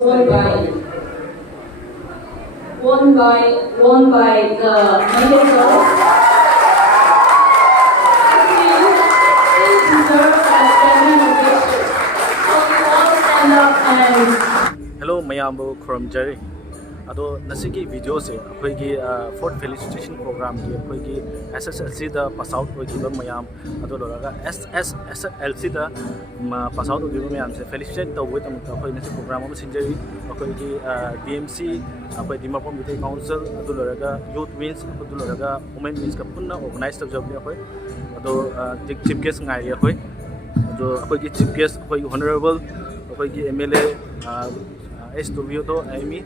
won by the Meitei girls. They deserve a standing ovation. So we all stand up and. Hello, Mayambo from Jerry. Ado nasiki video se akhoi fourth felicitation program ki akhoi HSLC da pass out oi giba mayam ado loraga HSSLC da pass out oi giba mayam se felicitate to wait am akhoi nasi program am sinjari akhoi DMC akhoi Dimapur Meeting Council ado loraga youth wins ado loraga women wins ka punna organized job ni akhoi ado chief guest ngai akhoi ado akhoi chief guest akhoi honorable akhoi MLA H.Tovihoto Ayemi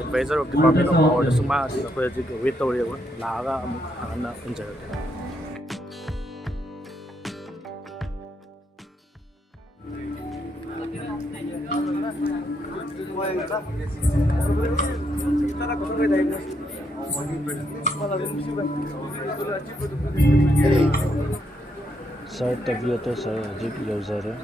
advisor of Department of Power Suma wait Laga injured. Sir H.Tovihoto sir Ajib user.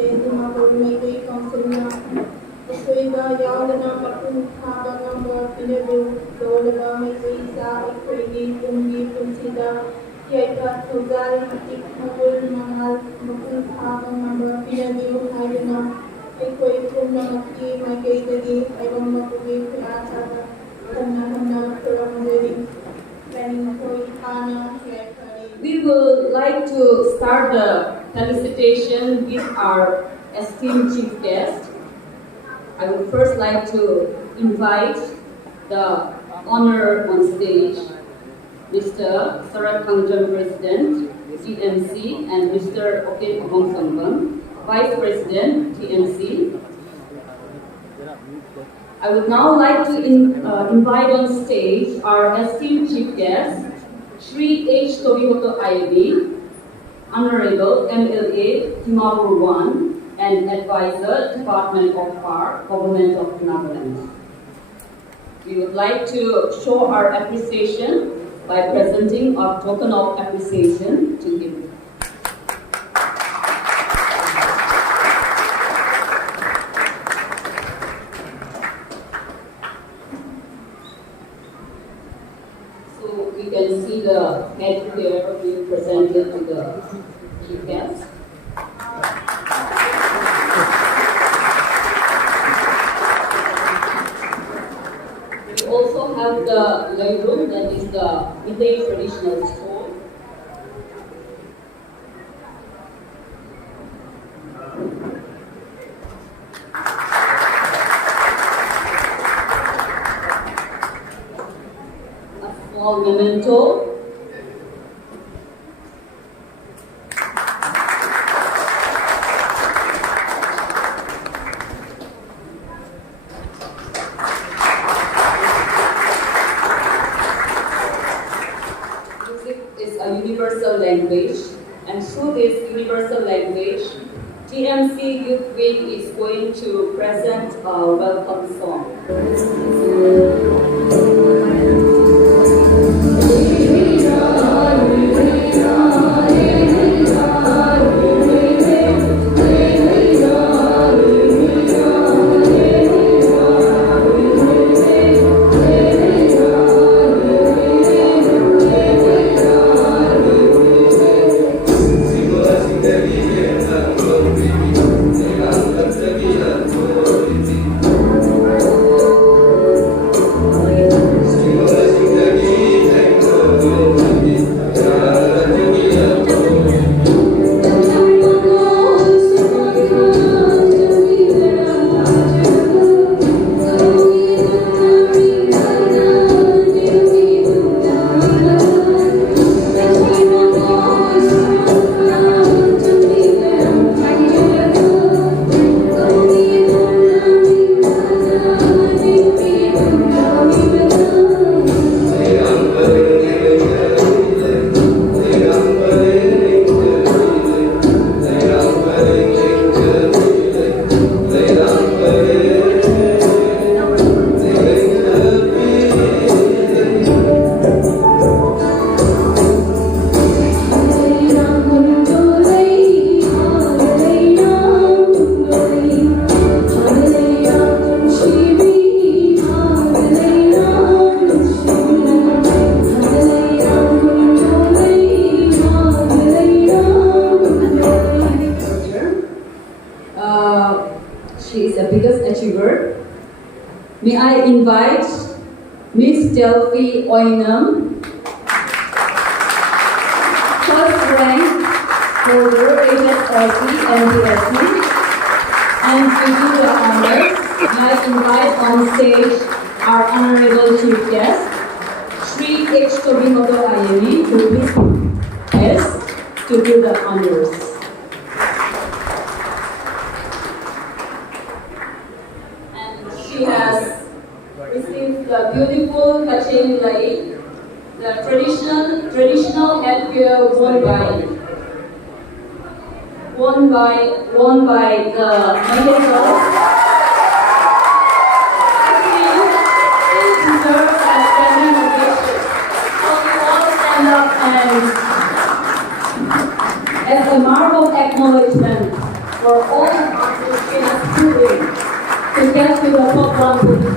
Dimapur Meetie Council Yaudana Matu Habanga Pinabu, Dolaba Mesa, Equity, Umbi, Punsida, Yaka, Tozari, Tikabul, Mahal, Matu Habanga Pinabu, Hayana, Equity, Pumaki, Meitei, Ayamapubi, Asada, Hana, Puramari, We would like to start the felicitation with our esteemed chief guest. I would first like to invite the honor on stage, Mr. Sarat Kangjam President, TMC, and Mr. Oken Abong Sambang, Vice President, TMC. I would now like to invite on stage our esteemed chief guest, Shri H.Tovihoto Ayemi, Honorable MLA Dimapur 1 and Advisor Department of Power, Government of the Netherlands. We would like to show our appreciation by presenting our token of appreciation to him. You can see the head here being presented to the chief guest. We also have the label, that is the Meitei traditional store. Small memento. Music is a universal language, and through this universal language, TMC Youth Wing is going to present a welcome song. invite Miss Delphi Oinam, first rank holder HSLC and HSLC, and to do the honors, I invite on stage our honorable chief guest, Shri H.Tovihoto Ayemi, who is to do the honors. And she has received the beautiful touching lei, the traditional headgear worn by the Meitei girls. She deserves a standing ovation. So we all stand up and as a mark of acknowledgement for all the hard work she has put in to get to the top 1 position.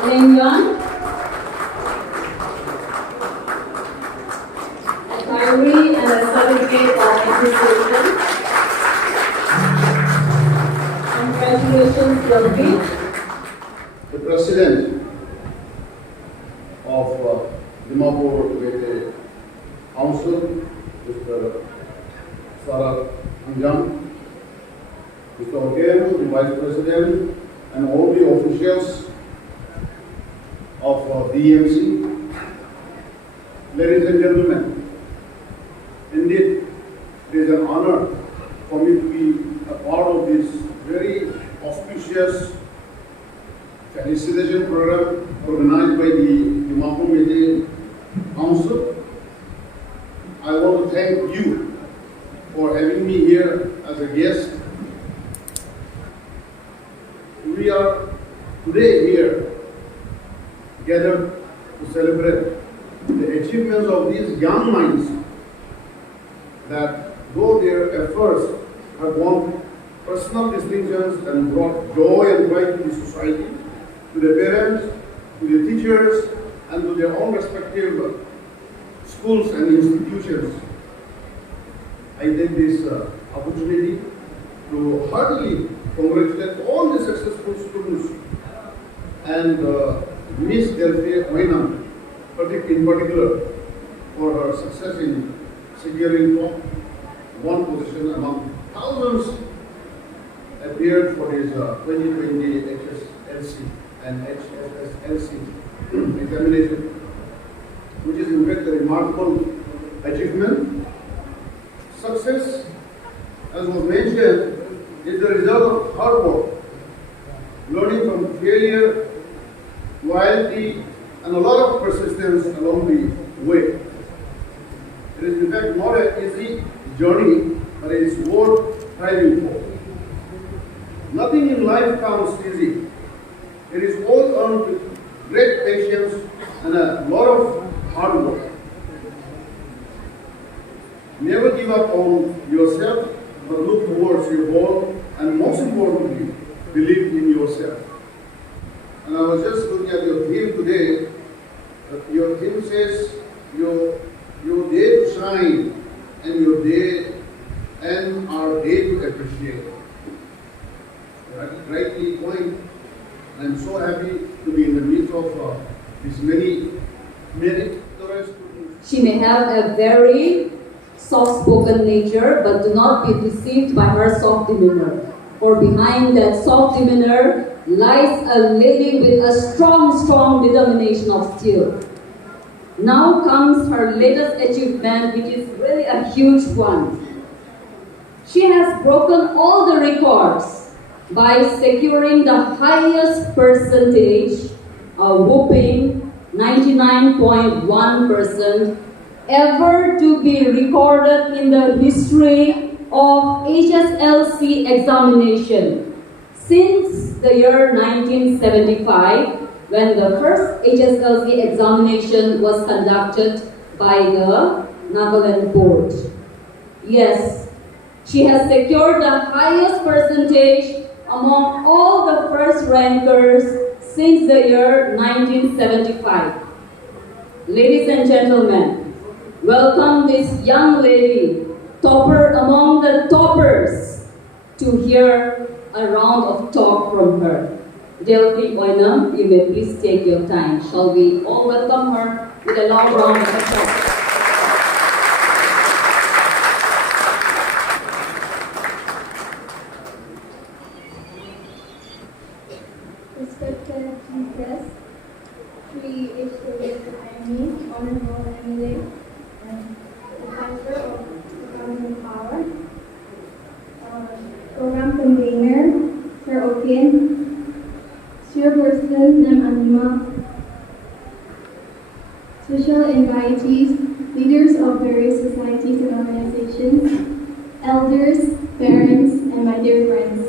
Lengyan, a diary and a certificate of appreciation. Congratulations, Delphi. The President of Dimapur Meeteei Council, Mr. Sarat Anjam, Mr. Okem, the Vice President, and all the officials of DMC, ladies and gentlemen, indeed it is an honor for me to be a part of this very auspicious felicitation program organized by the Dimapur Meeteei Council. I want to thank you for having me here as a guest. We are today here gathered to celebrate the achievements of these young minds that, though their efforts have won personal distinctions and brought joy and pride to the society, to the parents, to the teachers, and to their own respective schools and institutions. I take this opportunity to heartily congratulate all the successful students and Miss Delphi Oinam in particular for her success in securing top 1 position among thousands appeared for his 2020 HSLC and HSSLC examination, which is in fact a remarkable achievement. Success, as was mentioned, is the result of hard work, learning from failure, loyalty, and a lot of persistence along the way. It is in fact not an easy journey, but it is worth striving for. Nothing in life comes easy. It is all earned with great patience and a lot of hard work. Never give up on yourself, but look towards your goal, and most importantly, believe in yourself. And I was just looking at your theme today. Your theme says, your day to shine and your day and our day to appreciate. Rightly point. I'm so happy to be in the midst of these many meritorious students. She may have a very soft-spoken nature, but do not be deceived by her soft demeanor. For behind that soft demeanor lies a lady with a strong determination of steel. Now comes her latest achievement, which is really a huge one. She has broken all the records by securing the highest percentage, a whopping 99.1%, ever to be recorded in the history of HSLC examination since the year 1975, when the first HSLC examination was conducted by the Nagaland board. Yes, she has secured the highest percentage among all the first rankers since the year 1975. Ladies and gentlemen, welcome this young lady, topper among the toppers, to hear a round of talk from her. Delphi Oinam, you may please take your time. Shall we all welcome her with a long round of applause? Respected chief guests, Shri H.Tovihoto Ayemi, Honorable Meitei, and the Chancellor of the Government Power, Program Convener, Sir Okin, Chairperson Nam Anima, special invitees, leaders of various societies and organizations, elders, parents, and my dear friends.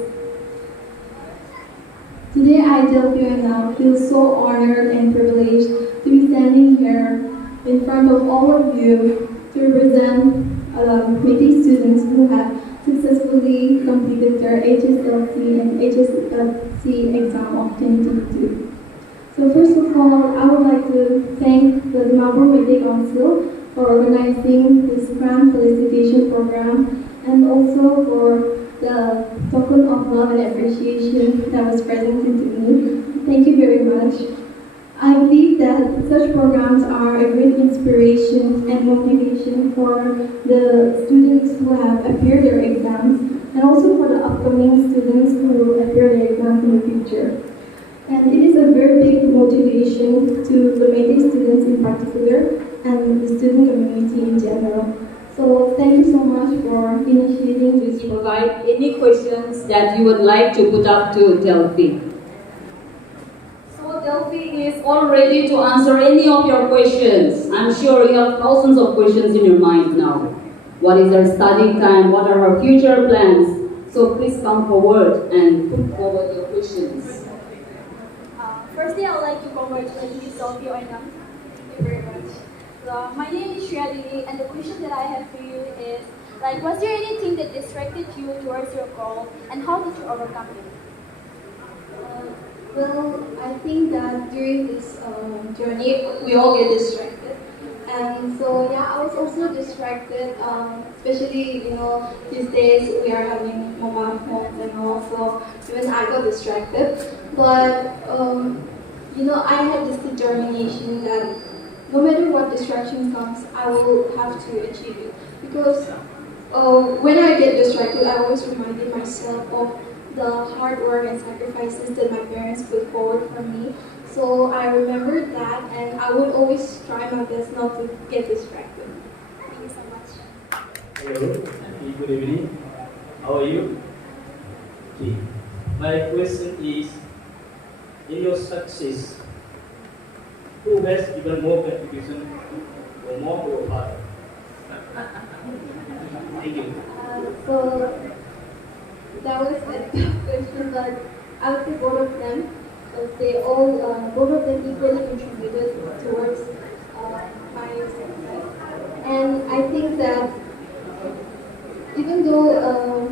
Today I, Delphi now, feel so honored and privileged to be standing here in front of all of you to represent Meitei students who have successfully completed their HSLC and HSSLC exam of 2022. So first of all, I would like to thank the Dimapur Meetie Council for organizing this grand felicitation program and also for the token of love and appreciation that was presented to me. Thank you very much. I believe that such programs are a great inspiration and motivation for the students who have appeared their exams and also for the upcoming students who will appear their exams in the future. And it is a very big motivation to the Meitei students in particular and the student community in general. So thank you so much for initiating this. Provide any questions that you would like to put up to Delphi. So Delphi is all ready to answer any of your questions. I'm sure you have thousands of questions in your mind now. What is her study time? What are her future plans? So please come forward and put forward your questions. Firstly, I would like to congratulate Ms. Delphi Oinam. Thank you very much. My name is Shriya, and the question that I have for you is, was there anything that distracted you towards your goal, and how did you overcome it? Well, I think that during this journey, we all get distracted. And so, yeah, I was also distracted, especially, these days we are having mobile phones and all, so even I got distracted. But, I had this determination that no matter what distraction comes, I will have to achieve it. Because when I get distracted, I always reminded myself of the hard work and sacrifices that my parents put forward for me. So I remembered that, and I would always try my best not to get distracted. Thank you so much. Hello, good evening. How are you? Okay. My question is, in your success, who has given more contribution or more to your father? Thank you. So that was a tough question, but I would say both of them, because they all, both of them equally contributed towards my success. And I think that even though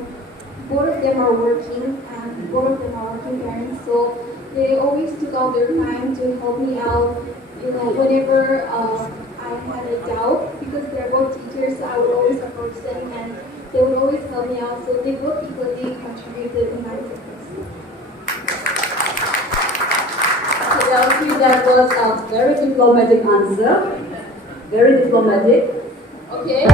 both of them are working, and both of them are working parents, so they always took out their time to help me out, whenever I had a doubt, because they're both teachers, so I would always approach them and they would always help me out, so they both equally contributed in my success. So Delphi, that was a very diplomatic answer. Very diplomatic. Okay.